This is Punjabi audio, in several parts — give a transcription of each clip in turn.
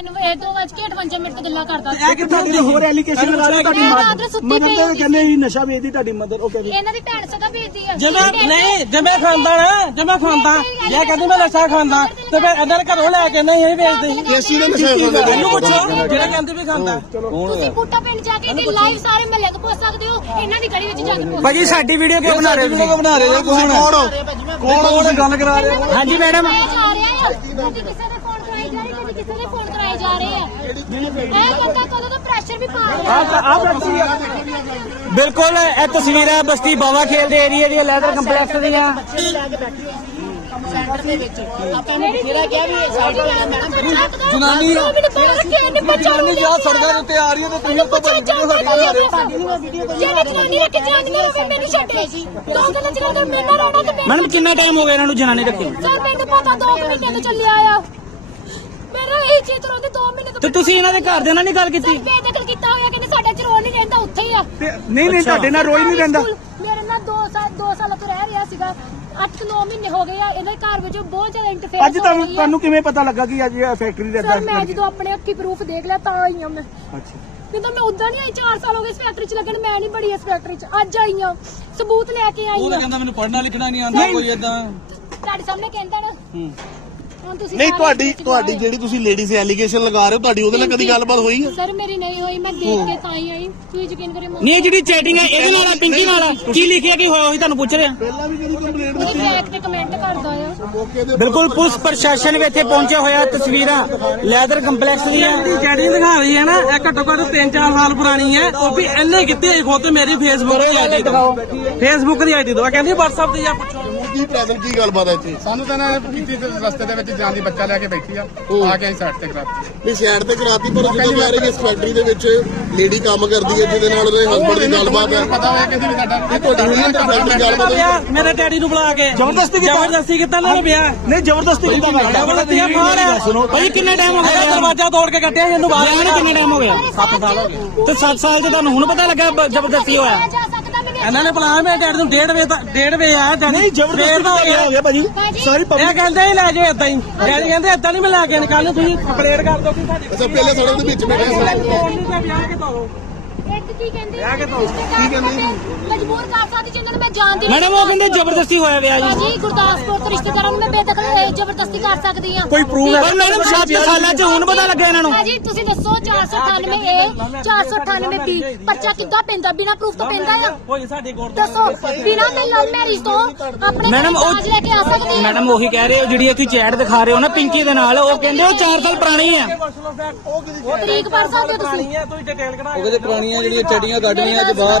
ਮੈਨੂੰ ਇਹ ਦੋ ਵਜ ਕੇ 58 ਮਿੰਟ ਤੇ ਗੱਲਾਂ ਕਰਦਾ ਇਹ ਕਿੱਥੋਂ ਦੀ ਹੋਰ ਐਲੀਗੇਸ਼ਨ ਲਗਾ ਰਹੇ ਤੁਹਾਡੀ ਮੈਂ ਮਾਂ ਰਾਤ ਨੂੰ ਸੁੱਤੀ ਮਦਰ ਪਈ ਤੇ ਹੁੰਦੀ ਕਹਿੰਦੇ ਸੀ। ਨਸ਼ਾ ਵੇਚਦੀ ਤੁਹਾਡੀ ਮਦਰ ਉਹ ਕਹਿੰਦੀ ਇਹਨਾਂ ਦੀ ਭੈਣ ਸਦਾ ਭੇਜਦੀ ਆ। ਜੇ ਮੈਂ ਨਹੀਂ ਜੇ ਮੈਂ ਖਾਂਦਾ ਨਾ ਜੇ ਮੈਂ ਖਾਂਦਾ ਜੇ ਕਹਿੰਦੀ ਮੈਂ ਨਸ਼ਾ ਖਾਂਦਾ ਤੇ ਫਿਰ ਇਹਨਾਂ ਨੇ ਘਰੋਂ ਲੈ ਕੇ ਨਹੀਂ ਇਹ ਵੇਚਦੇ। ਏਸੀ ਦੇ ਨਸ਼ਾ ਖਾਂਦਾ ਇਹਨੂੰ ਪੁੱਛੋ ਜਿਹੜਾ ਕਹਿੰਦੇ ਵੀ ਖਾਂਦਾ। ਤੁਸੀਂ ਬੂਟਾ ਪਿੰਡ ਜਾ ਕੇ ਤੇ ਲਾਈਵ ਸਾਰੇ ਮਹੱਲੇ ਨੂੰ ਪੁੱਛ ਸਕਦੇ ਹੋ। ਇਹਨਾਂ ਦੀ ਗਲੀ ਵਿੱਚ ਜਾ ਕੇ ਪੁੱਛ ਭਾਜੀ ਸਾਡੀ ਵੀਡੀਓ ਕਿਉਂ ਬਣਾ ਰਹੇ ਹੋ ਤੁਸੀਂ? ਬਣਾ ਰਹੇ ਕੌਣ ਕੌਣ ਕੌਣ ਗੱਲ ਕਰਾ ਰਹੇ ਹੋ। ਹਾਂਜੀ ਮੈਡਮ ਜਾ ਰਿਹਾ। ਆ ਕਦੀ ਕਿਸੇ ਦੇ ਫੋਨ ਕਰਾਈ ਜਾ ਰਹੀ ਕਦੀ ਕਿਸੇ ਦੇ ਫੋਨ ਜਾ ਰਹੇ ਆ। ਇਹ ਬੰਦਾ ਕਦੋਂ ਦਾ ਪ੍ਰੈਸ਼ਰ ਵੀ ਪਾ ਰਿਹਾ ਆਪ ਬਿਲਕੁਲ ਇਹ ਤਸਵੀਰਾਂ ਬਸਤੀ ਬਾਵਾ ਖੇਲ ਦੇ ਏਰੀਆ ਦੀਆਂ ਲੈਦਰ ਕੰਪਲੈਕਸ ਦੀਆਂ। ਜਨਾਨੀ ਜਨਾਨੀ ਜਾਂ ਸੜਕਾਂ ਦੇ ਉੱਤੇ ਆ ਰਹੀ ਹੈ ਤੇ ਤੁਸੀਂ ਉੱਤੋਂ ਭੱਜ ਕੇ ਸਾਡੀ ਗੱਲ ਆ ਰਹੇ ਹੋ। ਜਿਹੜੇ ਜਨਾਨੀ ਰੱਖ ਜਨਾਨੀਆਂ ਹੋਵੇ ਮੈਨੂੰ ਛੱਡੇ ਦੋ ਗੱਲਾਂ ਚਲਾਉਂਦੇ ਮੈਨੂੰ ਰੋਣਾ ਤੇ ਮੈਡਮ ਕਿੰਨਾ ਟਾਈਮ ਹੋ ਗਿਆ ਇਹਨਾਂ ਨੂੰ ਜਨਾਨੀ ਰੱਖੀ ਸਰ ਮੈਨੂੰ ਪਤਾ ਦੋ ਕੁ ਮਹੀਨੇ ਤੋਂ ਚੱਲਿਆ ਆ। ਮੇਰਾ ਇਹ ਚੀਜ਼ ਰੋਂਦੇ ਦੋ ਮਹੀਨੇ ਤੋਂ ਤੇ ਤੁਸੀਂ ਇਹਨਾਂ ਦੇ ਘਰ ਦੇ ਨਾਲ ਨਹੀਂ ਗੱਲ ਕੀਤੀ? ਬੇਦਖਲ ਕੀਤਾ ਹੋਇਆ ਕਹਿੰਦੇ ਸਾਡਾ ਚ ਰੋ ਨਹੀਂ ਰਹਿੰਦਾ ਉੱਥੇ ਹੀ ਆ। ਨਹੀਂ ਨਹੀਂ ਤੁਹਾਡੇ ਨਾਲ ਰੋਈ ਨਹੀਂ ਰਹਿੰਦਾ। ਮੇਰੇ ਨਾਲ 2 ਸਾਲ 2 ਸਾਲਾਂ ਤੋਂ ਰਹਿ ਰਿਹਾ ਸੀਗਾ। 8-9 ਮਹੀਨੇ ਹੋ ਗਏ ਆ ਇਹਨਾਂ ਦੇ ਘਰ ਵਿੱਚ ਬਹੁਤ ਜ਼ਿਆਦਾ ਇੰਟਰਫੇਅਰ ਅੱਜ ਤੁਹਾਨੂੰ ਤੁਹਾਨੂੰ ਕਿਵੇਂ ਪਤਾ ਲੱਗਾ ਕਿ ਅੱਜ ਇਹ ਫੈਕਟਰੀ ਦੇ ਸਰ ਮੈਂ ਜਦੋਂ ਆਪਣੇ ਅੱਖੀ ਪ੍ਰੂਫ ਦੇਖ ਲਿਆ ਤਾਂ ਆਈ ਆ ਮੈਂ। ਅੱਛਾ। ਨਹੀਂ ਤਾਂ ਮੈਂ ਉਦਾਂ ਨਹੀਂ ਆਈ 4 ਸਾਲ ਹੋ ਗਏ ਇਸ ਫੈਕਟਰੀ 'ਚ ਲੱਗਣ ਮੈਂ ਨਹੀਂ ਬੜੀ ਇਸ ਫੈਕਟਰੀ 'ਚ। ਅੱਜ ਆਈ ਆ ਸਬੂਤ ਲੈ ਕੇ ਆਈ ਉਹ ਆ ਤਾਂ ਕਹਿੰਦਾ ਮੈਨੂੰ ਪੜ੍ਹਨਾ ਲਿਖਣਾ ਨਹੀਂ ਆਉਂਦਾ ਕੋਈ ਏਦਾਂ। ਤੁਹਾਡੇ ਸਾਹਮਣੇ ਕਹਿੰਦਾ ਨਾ ਹੁਣ ਤੁਸੀਂ ਨਹੀਂ ਤੁਹਾਡੀ ਤੁਹਾਡੀ ਜਿਹੜੀ ਤੁਸੀਂ ਲੇਡੀਜ਼ ਐਲੀਗੇਸ਼ਨ ਲਗਾ ਰਹੇ ਹੋ ਤੁਹਾਡੀ ਉਹਦੇ ਨਾਲ ਕਦੀ ਗੱਲਬਾਤ ਹੋਈ ਹੈ? ਸਰ ਮੇਰੀ ਨਹੀਂ ਹੋਈ ਮੈਂ ਦੇਖ ਕੇ ਤਾਂ ਹੀ ਆਈ। ਤੁਸੀਂ ਯਕੀਨ ਕਰੇ ਨਹੀਂ ਇਹ ਜਿਹੜੀ ਚੈਟਿੰਗ ਹੈ ਇਹਦੇ ਨਾਲ ਆ, ਪਿੰਕੀ ਨਾਲ ਆ। ਕੀ ਲਿਖਿਆ ਕੀ ਹੋਇਆ ਉਹੀ ਤੁਹਾਨੂੰ ਪੁੱਛ ਰਿਹਾ। ਪਹਿਲਾਂ ਵੀ ਕਦੀ ਕੰਪਲੇਂਟ ਉਹ ਬੈਕ ਤੇ ਕਮੈਂਟ ਕਰਦਾ ਆ। ਮੌਕੇ ਬਿਲਕੁਲ ਪੁਲਿਸ ਪ੍ਰਸ਼ਾਸਨ ਵੀ ਇੱਥੇ ਪਹੁੰਚਿਆ ਹੋਇਆ ਤਸਵੀਰਾਂ ਲੈਦਰ ਕੰਪਲੈਕਸ ਦੀਆਂ। ਚੈਟਿੰਗ ਦਿਖਾ ਰਹੀ ਹੈ ਨਾ ਇਹ ਘੱਟੋ ਘੱਟ 3-4 ਸਾਲ ਪੁਰਾਣੀ ਹੈ। ਉਹ ਵੀ ਇਹਨੇ ਕੀਤੀ ਹੈ ਖੁਦ ਤੇ ਮੇਰੀ ਫੇਸਬੁੱਕ ਦੀ ਆਈਡੀ ਤੋਂ। ਫੇਸਬੁੱਕ ਦੀ ਆਈਡੀ ਇਹ ਕਹਿੰਦੀ WhatsApp ਤੇ ਜਾ ਪੁੱਛੋ। ਕੀ ਪ੍ਰੈਜ਼ੈਂਟ ਕੀ ਗੱਲਬਾਤ ਹੈ ਇੱਥੇ? ਸਾਨੂੰ ਤਾਂ ਨਾ ਕੀਤੀ ਤੇ ਰਸਤੇ ਦੇ ਵਿੱਚ ਜਾਣ ਦੀ ਬੱਚਾ ਲੈ ਕੇ ਬੈਠੀ ਆ ਆ ਕੇ ਅਸੀਂ ਸਾਈਡ ਤੇ ਕਰਾਤੀ। ਨਹੀਂ ਸਾਈਡ ਤੇ ਕਰਾਤੀ ਪਰ ਜਦੋਂ ਕਹਿ ਰਹੇ ਕਿ ਇਸ ਫੈਕਟਰੀ ਦੇ ਵਿੱਚ ਲੇਡੀ ਕੰਮ ਕਰਦੀ ਹੈ ਜਿਹਦੇ ਨਾਲ ਉਹਦੇ ਹਸਬੰਡ ਦੀ ਗੱਲਬਾਤ ਹੈ। ਪਤਾ ਹੋਇਆ ਕਹਿੰਦੀ ਵੀ ਸਾਡਾ ਇਹ ਤੁਹਾਡੀ ਹੋਈ ਹੈ ਫੈਕਟਰੀ ਗੱਲਬਾਤ ਹੋਈ? ਵਿਆਹ ਮੇਰੇ ਡੈਡੀ ਨੂੰ ਬੁਲਾ ਕੇ। ਜ਼ਬਰਦਸਤੀ ਕੀਤਾ? ਜ਼ਬਰਦਸਤੀ ਕੀਤਾ ਨਾ ਵਿਆਹ ਨਹੀਂ ਜ਼ਬਰਦਸਤੀ ਕੀਤਾ ਮੈਂ ਜ਼ਬਰਦਸਤੀ ਆ ਸੁਣੋ। ਭਾਈ ਕਿੰਨੇ ਟਾਈਮ ਹੋ ਗਿਆ? ਦਰਵਾਜ਼ਾ ਤੋੜ ਕੇ ਕੱਢਿਆ ਇਹਨੂੰ ਬਾਹਰ ਕਿੰਨੇ ਟਾਈਮ ਹੋ ਗਿਆ? 7 ਸਾਲ ਹੋ ਗਏ। ਤੇ 7 ਸਾਲ 'ਚ ਤੁਹਾਨੂੰ ਹੁਣ ਪਤਾ ਲੱਗਾ ਜ਼ਬਰਦਸਤੀ ਹੋਇਆ? ਇਹਨਾਂ ਨੇ ਬੁਲਾਇਆ ਮੇਰੇ ਡੈਡੀ ਨੂੰ 1.5 ਵਜੇ ਤੱਕ 1.5 ਵਜੇ ਆ ਜਾਨੀ। ਨਹੀਂ ਜ਼ਬਰਦਸਤੀ ਤਾਂ ਕਿਹਾ ਹੋ ਗਿਆ ਭਾਜੀ। ਸਾਰੀ ਇਹ ਕਹਿੰਦੇ ਹੀ ਲੈ ਜਾਓ ਏਦਾਂ ਹੀ। ਡੈਡੀ ਕਹਿੰਦੇ ਏਦਾਂ ਨਹੀਂ ਮੈਂ ਲੈ ਕੇ ਨਿਕਾਲ ਨੂੰ ਤੁਸੀਂ ਕੰਪਲੇਂਟ ਕਰ ਦਿਓ ਕਿ ਤੁਹਾਡੀ ਅੱਛਾ ਪਹਿਲੇ ਸੜਕ ਦੇ ਵਿੱਚ ਸੀ। ਨਹੀਂ ਤਾਂ ਵਿਆਹ ਕੇ ਦੋ। ਇੱਕ ਕੀ ਕਹਿੰਦੇ ਕੀ ਕਹਿੰਦੇ ਮਜਬੂਰ ਕਰ ਸਕਦੀ ਜਿੰਨਾਂ ਨੂੰ ਮੈਂ ਜਾਣਦੀ ਨਹੀਂ ਮੈਡਮ ਉਹ ਕਹਿੰਦੇ ਜ਼ਬਰਦਸਤੀ ਹੋਇਆ ਵਿਆਹ ਜੀ ਜੀ ਗੁਰਦਾਸਪੁਰ ਤੋਂ ਰਿਸ਼ਤੇਦਾਰਾਂ ਨੂੰ ਮੈਂ ਬੇਦਖਲ ਅਹ, ਜ਼ਬਰਦਸਤੀ ਕਰ ਸਕਦੀ ਆ ਕੋਈ ਪ੍ਰੂਫ ਹੈ ਮੈਡਮ 7 ਸਾਲਾਂ 'ਚ ਹੁਣ ਪਤਾ ਲੱਗਾ ਇਹਨਾਂ ਨੂੰ ਭਾਜੀ ਤੁਸੀਂ ਦੱਸੋ 498 ਏ 498 ਬੀ ਪਰਚਾ ਕਿੱਦਾਂ ਪੈਂਦਾ ਬਿਨਾ ਪ੍ਰੂਫ ਤੋਂ ਪੈਂਦਾ ਆ ਹੋਈ ਸਾਡੀ ਕੋਰਟ ਦੱਸੋ ਬਿਨਾ ਮੈਂ ਲਵ ਮੈਰਿਜ ਤੋਂ ਆਪਣੇ ਮੈਡਮ ਉਹ ਦਾਜ ਲੈ ਕੇ ਆ ਸਕਦੀ ਹਾਂ ਮੈਡਮ ਉਹੀ ਕਹਿ ਰਹੇ ਹੋ ਜਿਹੜੀ ਤੁਸੀਂ ਚੈਟ ਦਿਖਾ ਰਹੇ ਹੋ ਨਾ ਪਿੰਕੀ ਦੇ ਨਾਲ ਉਹ ਕਹਿੰਦੇ ਉਹ 4 ਸਾਲ ਪੁਰਾਣੀ ਆ ਤਰੀਕ ਭਰ ਸਕਦੇ ਹੋ ਤੁਸੀਂ ਨਹੀਂ ਹੈ ਤੁਸੀਂ ਡਿਟੇਲ ਕਢਾ ਉਹਦੇ ਪੁਰਾਣੀਆਂ ਜਿਹੜੀਆਂ ਚੜੀਆਂ ਕੱਢਣੀਆਂ ਅੱਜ ਬਾਹਰ।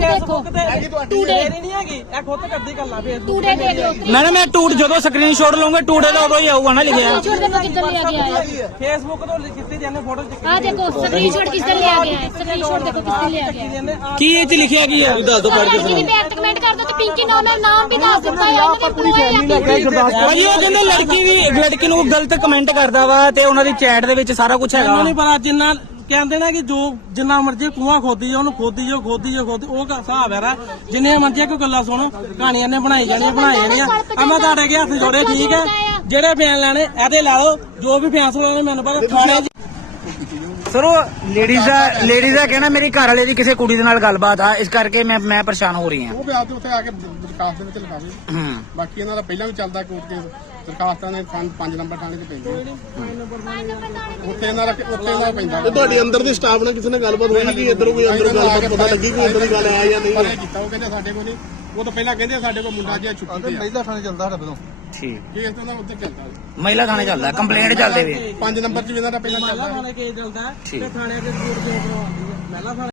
ਦੇਖੋ ਟੂਡੇ ਨਹੀਂ ਹੈਗੀ ਇਹ ਖੁਦ ਕਰਦੀ ਗੱਲਾਂ ਫੇਸਬੁੱਕ ਟੂਡੇ ਦੇਖ ਲਓ ਮੈਡਮ ਇਹ ਟੂਟ ਜਦੋਂ ਸਕਰੀਨਸ਼ਾਟ ਲਵਾਂਗੇ ਟੂਡੇ ਦਾ ਉਦੋਂ ਹੀ ਆਊਗਾ ਨਾ ਲਿਖਿਆ। ਸਕਰੀਨਸ਼ਾਟ ਦੇਖੋ ਕਿੱਧਰ ਲਿਆ ਗਿਆ ਹੈ? ਫੇਸਬੁੱਕ ਤੋਂ ਕੀਤੀ ਜਾਂਦੇ ਫੋਟੋ ਚੱਕੀ ਆ ਦੇਖੋ ਸਕਰੀਨਸ਼ਾਟ ਕਿੱਧਰ ਲਿਆ ਗਿਆ ਹੈ? ਸਕਰੀਨਸ਼ਾਟ ਦੇਖੋ ਕਿੱਧਰ ਲਿਆ ਗਿਆ ਹੈ ਜਾਂਦੇ ਆ ਕੀ ਇਹ 'ਚ ਲਿਖਿਆ ਕੀ ਆ ਦੱਸ ਦੋ ਪੜ੍ਹ ਕੇ ਜੀ ਬੈਕ ਕਮੈਂਟ ਕਰ ਦੋ ਤੇ ਪਿੰਕੀ ਨਾਮ ਨਾਲ ਨਾਮ ਵੀ ਦੱਸ ਦਿੱਤਾ ਹੈ ਉਹਨਾਂ ਦੇ employee ਆ ਪਿੰਕੀ। ਭਾਜੀ ਉਹ ਕਹਿੰਦੇ ਲੜਕੀ ਵੀ ਲੜਕੀ ਨੂੰ ਗਲਤ ਕਮੈਂਟ ਕਰਦਾ ਵਾ ਤੇ ਉਹਨਾਂ ਦੀ ਚੈਟ ਦੇ ਵਿੱਚ ਸਾਰਾ ਕੁਝ ਹੈਗਾ। ਨਹੀਂ ਪਤਾ ਜਿੰਨਾ ਕਹਿੰਦੇ ਨਾ ਕਿ ਜੋ ਜਿੰਨਾ ਮਰਜ਼ੀ ਕੂਆ ਖੋਦੀ ਜਾ ਉਹਨੂੰ ਖੋਦੀ ਜੋ ਖੋਦੀ ਜੋ ਖੋਦੀ ਉਹ ਕਾ ਹਿਸਾਬ ਹੈ ਰਾ ਜਿੰਨੇ ਮਰਜ਼ੀ ਕੋਈ ਗੱਲਾਂ ਸੁਣ ਕਹਾਣੀਆਂ ਨੇ ਬਣਾਈ ਜਾਣੀਆਂ ਬਣਾਈ ਜਾਣੀਆਂ। ਆ ਮੈਂ ਤੁਹਾਡੇ ਅੱਗੇ ਹੱਥ ਜੋੜੇ ਠੀਕ ਹੈ? ਜਿਹੜੇ ਬਿਆਨ ਲੈਣੇ ਇਹਦੇ ਲਾ ਲਓ। ਜੋ ਵੀ ਫੈਸਲਾ ਲੈਣੇ ਮੈਨੂੰ ਪਤਾ ਥਾਣੇ ਸਰ ਉਹ ਲੇਡੀਜ਼ ਦਾ ਲੇਡੀਜ਼ ਦਾ ਕਹਿਣਾ ਮੇਰੀ ਘਰ ਵਾਲੇ ਦੀ ਕਿਸੇ ਕੁੜੀ ਦੇ ਨਾਲ ਗੱਲਬਾਤ ਆ। ਇਸ ਕਰਕੇ ਮੈਂ ਮੈਂ ਪਰੇਸ਼ਾਨ ਹੋ ਰਹੀ ਹਾਂ। ਉਹ ਵੀ ਆਪਦੇ ਉੱਥੇ ਆ ਕੇ ਦਰਖਾਸਤ ਦੇ ਵਿੱਚ ਲਿਖਾਵੇ ਹੂੰ। ਬਾਕੀ ਇਹਨਾਂ ਦਾ ਪਹਿਲਾਂ ਵੀ ਚੱਲਦਾ ਕੋਰਟ ਕੇਸ ਦਰਖਾਸਤਾਂ ਦੇ 5 ਨੰਬਰ ਥਾਣੇ ਤੇ ਪੈਂਦੇ ਉੱਥੇ ਇਹਨਾਂ ਦਾ ਉੱਥੇ ਇਹਨਾਂ ਦਾ ਪੈਂਦਾ। ਤੇ ਤੁਹਾਡੇ ਅੰਦਰ ਦੇ ਸਟਾਫ ਨਾਲ ਕਿਸੇ ਨਾਲ ਗੱਲਬਾਤ ਹੋਈ ਕਿ ਇੱਧਰੋਂ ਕੋਈ ਅੰਦਰੋਂ ਗੱਲਬਾਤ ਪਤਾ ਲੱਗੀ ਕੋਈ ਅੰਦਰ ਦੀ ਗੱਲ ਹੈ ਜਾਂ ਨਹੀਂ? ਕੀਤਾ ਉਹ ਕਹਿੰਦੇ ਸਾਡੇ ਕੋਲ ਨਹੀਂ। ਉਹ ਤਾਂ ਪਹਿਲਾਂ ਕਹਿੰਦੇ ਸਾਡੇ ਕੋਲ ਮੁੰਡਾ ਜਿਹਾ ਛੁੱਟੀ ਤੇ ਆ। ਪਹਿਲਾਂ ਥਾਣੇ ਚੱਲਦਾ ਸਾਡੇ ਤੋਂ ਠੀਕ। ਕੇਸ ਤਾਂ ਉੱਧਰ ਚੱਲਦਾ ਮਹਿਲਾ ਥਾਣੇ ਚੱਲਦਾ ਕੰਪਲੇਂਟ ਚੱਲਦੇ ਵੇ 5 ਨੰਬਰ 'ਚ ਵੀ ਇਹਨਾਂ ਦਾ ਪਹਿਲਾਂ ਚੱਲਦਾ। ਥਾਣੇ ਕੇਸ ਚੱਲਦਾ ਤੇ ਥਾਣੇ ਦੇ ਕੋਰਟ ਕੇਸ ਕਰਵਾਉਂਦੀ ਹੈ ਮਹਿਲਾ ਥਾਣੇ